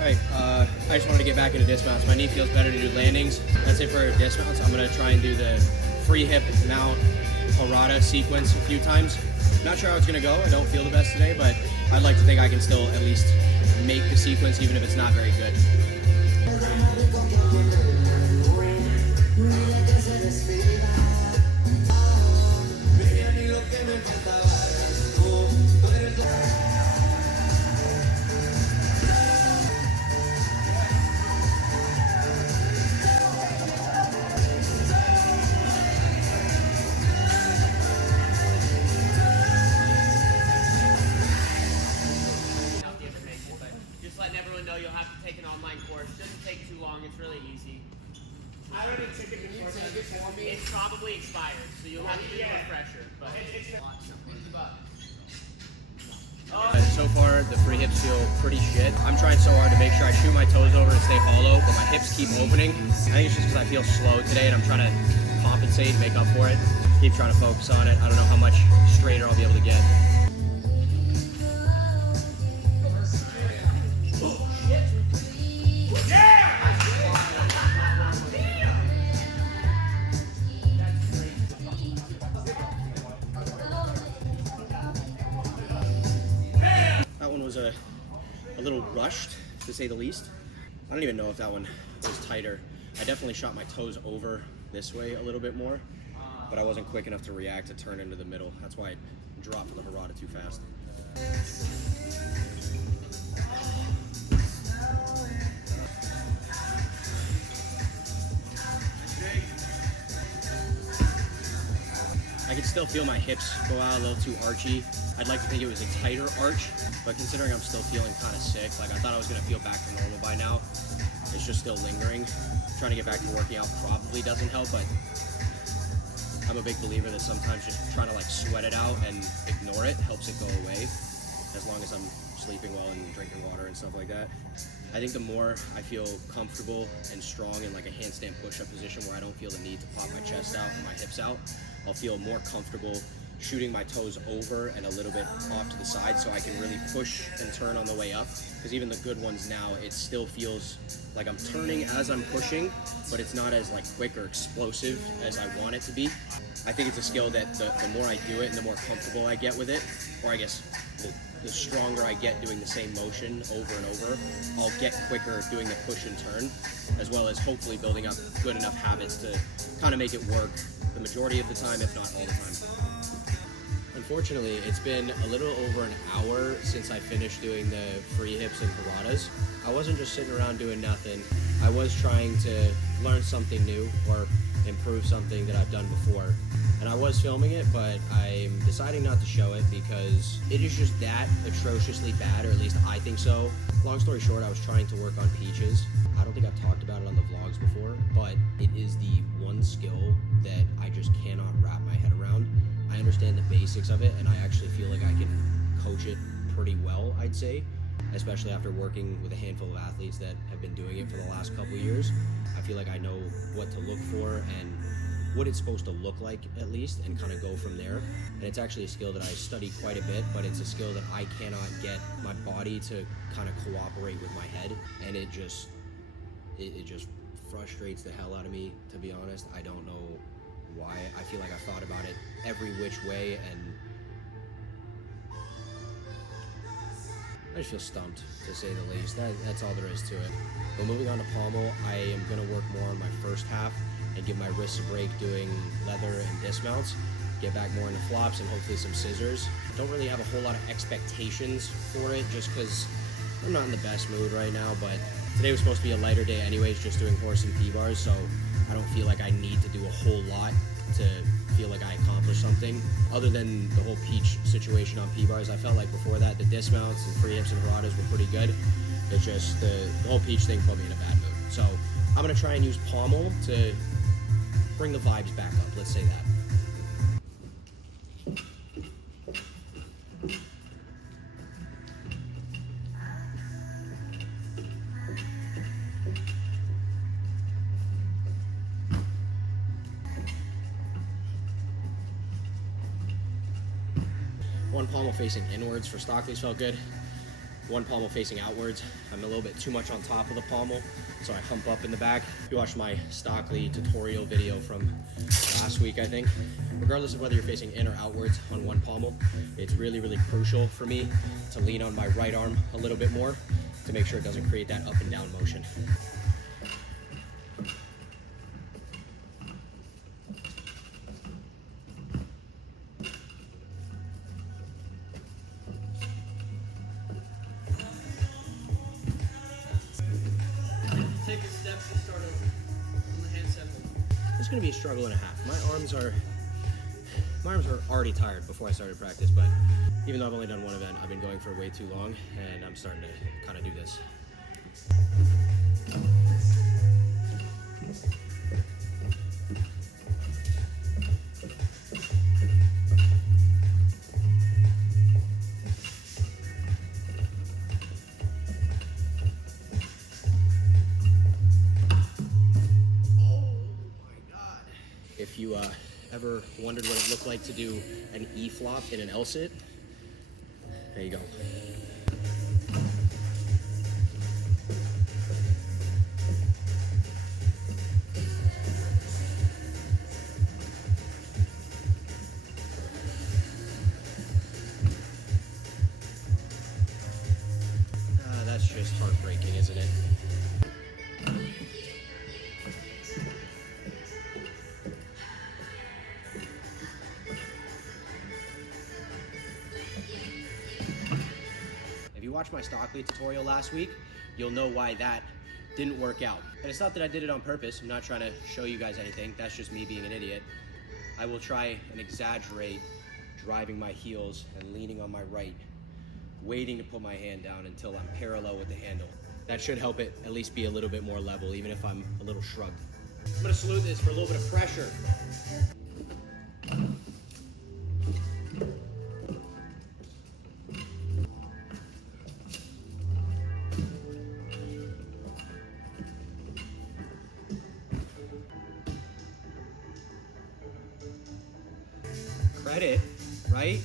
Alright, I just wanted to get back into dismounts. My knee feels better to do landings. That's it for dismounts. I'm going to try and do the free hip mount Harada sequence a few times. Not sure how it's going to go. I don't feel the best today, but I'd like to think I can still at least make the sequence even if it's not very good. You'll have to take an online course. Doesn't take too long. It's really easy. I already took it before. It's probably expired, so you'll have to do a refresher. But so far, the free hips feel pretty shit. I'm trying so hard to make sure I shoot my toes over and stay hollow, but my hips keep opening. I think it's just because I feel slow today, and I'm trying to compensate, make up for it. Keep trying to focus on it. I don't know how much straighter I'll be able to get. Was a little rushed, to say the least. I don't even know if that one was tighter. I definitely shot my toes over this way a little bit more, but I wasn't quick enough to react to turn into the middle. That's why I dropped the Harada too fast. I can still feel my hips go out a little too archy. I'd like to think it was a tighter arch, but considering I'm still feeling kind of sick, like I thought I was gonna feel back to normal by now, it's just still lingering. Trying to get back to working out probably doesn't help, but I'm a big believer that sometimes just trying to like sweat it out and ignore it helps it go away, as long as I'm sleeping well and drinking water and stuff like that. I think the more I feel comfortable and strong in like a handstand push-up position where I don't feel the need to pop my chest out and my hips out, I'll feel more comfortable shooting my toes over and a little bit off to the side so I can really push and turn on the way up. Because even the good ones now, it still feels like I'm turning as I'm pushing, but it's not as like quick or explosive as I want it to be. I think it's a skill that the more I do it and the more comfortable I get with it, or I guess the stronger I get doing the same motion over and over, I'll get quicker doing the push and turn, as well as hopefully building up good enough habits to kind of make it work the majority of the time, if not all the time. Unfortunately, it's been a little over an hour since I finished doing the free hips and Haradas. I wasn't just sitting around doing nothing. I was trying to learn something new or improve something that I've done before. And I was filming it, but I'm deciding not to show it because it is just that atrociously bad, or at least I think so. Long story short, I was trying to work on peaches. I don't think I've talked about it on the vlogs before, but it is the one skill that I just cannot wrap my head around. I understand the basics of it, and I actually feel like I can coach it pretty well, I'd say, especially after working with a handful of athletes that have been doing it for the last couple of years. I feel like I know what to look for and what it's supposed to look like, at least, and kind of go from there. And it's actually a skill that I study quite a bit, but it's a skill that I cannot get my body to kind of cooperate with my head, and it just frustrates the hell out of me, to be honest. I don't know why. I feel like I've thought about it every which way, and I just feel stumped, to say the least. That's all there is to it. But moving on to Pommel, I am going to work more on my first half and give my wrists a break doing leather and dismounts, get back more into flops and hopefully some scissors. Don't really have a whole lot of expectations for it just because I'm not in the best mood right now, but today was supposed to be a lighter day anyways, just doing horse and P-bars, so I don't feel like I need to do a whole lot to feel like I accomplished something. Other than the whole peach situation on P-bars, I felt like before that the dismounts and free hips and Haradas were pretty good. It's just the whole peach thing put me in a bad mood. So I'm going to try and use Pommel to bring the vibes back up, let's say that. One pommel facing inwards for Stockleys felt good. one pommel facing outwards. I'm a little bit too much on top of the pommel, so I hump up in the back. If you watched my Stockley tutorial video from last week, I think, regardless of whether you're facing in or outwards on one pommel, it's really, really crucial for me to lean on my right arm a little bit more to make sure it doesn't create that up and down motion. Take a step to start over on the handstand hold. It's gonna be a struggle and a half. My arms are already tired before I started practice, but even though I've only done one event, I've been going for way too long, and I'm starting to kind of do this. If you ever wondered what it looked like to do an E flop in an L sit, there you go. That's just heartbreaking, isn't it? If you watched my Stockley tutorial last week, you'll know why that didn't work out. And it's not that I did it on purpose. I'm not trying to show you guys anything. That's just me being an idiot. I will try and exaggerate driving my heels and leaning on my right, waiting to put my hand down until I'm parallel with the handle. That should help it at least be a little bit more level, even if I'm a little shrugged. I'm gonna salute this for a little bit of pressure. Credit, right?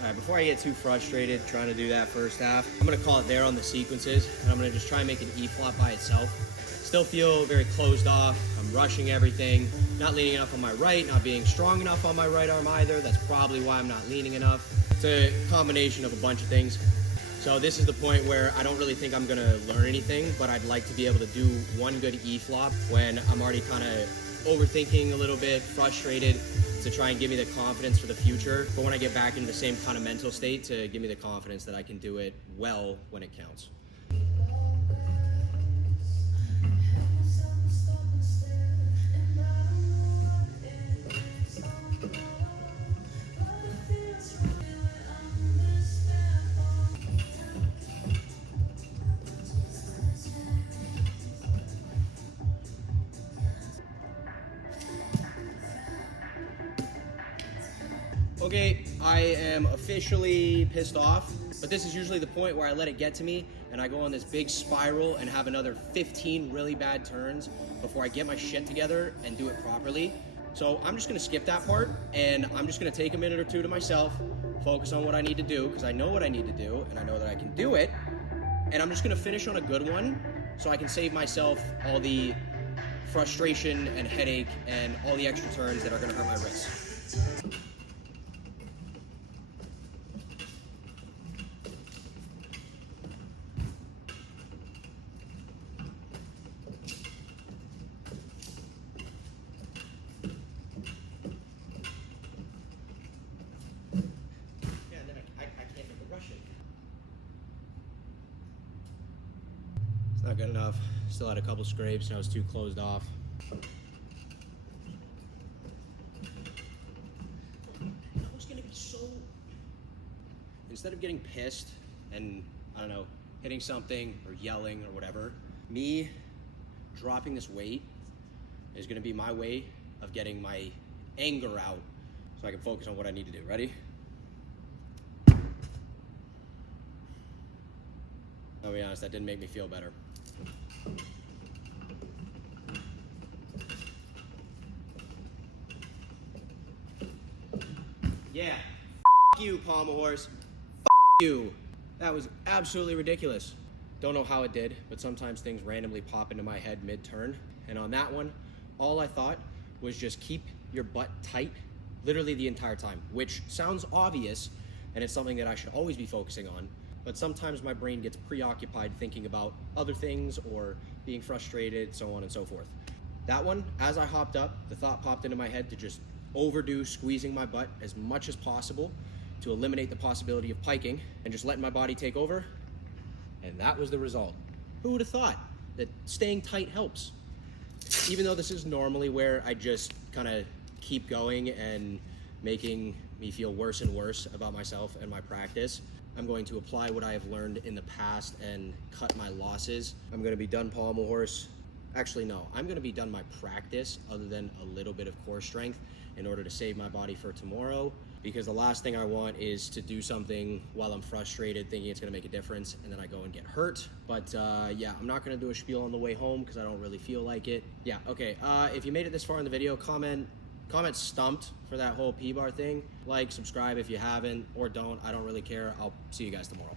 All right, before I get too frustrated trying to do that first half, I'm gonna call it there on the sequences, and I'm gonna just try and make an E flop by itself. Still feel very closed off. I'm rushing everything, not leaning enough on my right, not being strong enough on my right arm either. That's probably why I'm not leaning enough. It's a combination of a bunch of things. So this is the point where I don't really think I'm gonna learn anything, but I'd like to be able to do one good E flop when I'm already kind of overthinking a little bit, frustrated, to try and give me the confidence for the future. But when I get back into the same kind of mental state, to give me the confidence that I can do it well when it counts. Okay, I am officially pissed off, but this is usually the point where I let it get to me and I go on this big spiral and have another 15 really bad turns before I get my shit together and do it properly. So I'm just gonna skip that part, and I'm just gonna take a minute or two to myself, focus on what I need to do, because I know what I need to do and I know that I can do it, and I'm just gonna finish on a good one so I can save myself all the frustration and headache and all the extra turns that are gonna hurt my wrists. Not good enough. Still had a couple scrapes and I was too closed off. I was gonna be so... Instead of getting pissed and, I don't know, hitting something or yelling or whatever, me dropping this weight is gonna be my way of getting my anger out. So so I can focus on what I need to do. Ready? I'll be honest, that didn't make me feel better. Yeah. F you, Pommel horse. F you. That was absolutely ridiculous. Don't know how it did, but sometimes things randomly pop into my head mid-turn. And on that one, all I thought was just keep your butt tight literally the entire time, which sounds obvious, and it's something that I should always be focusing on. But sometimes my brain gets preoccupied thinking about other things or being frustrated, so on and so forth. That one, as I hopped up, the thought popped into my head to just overdo squeezing my butt as much as possible to eliminate the possibility of piking and just letting my body take over. And that was the result. Who would have thought that staying tight helps? Even though this is normally where I just kind of keep going and making me feel worse and worse about myself and my practice, I'm going to apply what I have learned in the past and cut my losses. I'm going to be done pommel horse. Actually, no, I'm going to be done my practice other than a little bit of core strength in order to save my body for tomorrow, because the last thing I want is to do something while I'm frustrated thinking it's going to make a difference and then I go and get hurt. But yeah, I'm not going to do a spiel on the way home because I don't really feel like it. Yeah, okay, if you made it this far in the video, comment stumped for that whole P-bar thing. Like, subscribe if you haven't, or don't. I don't really care. I'll see you guys tomorrow.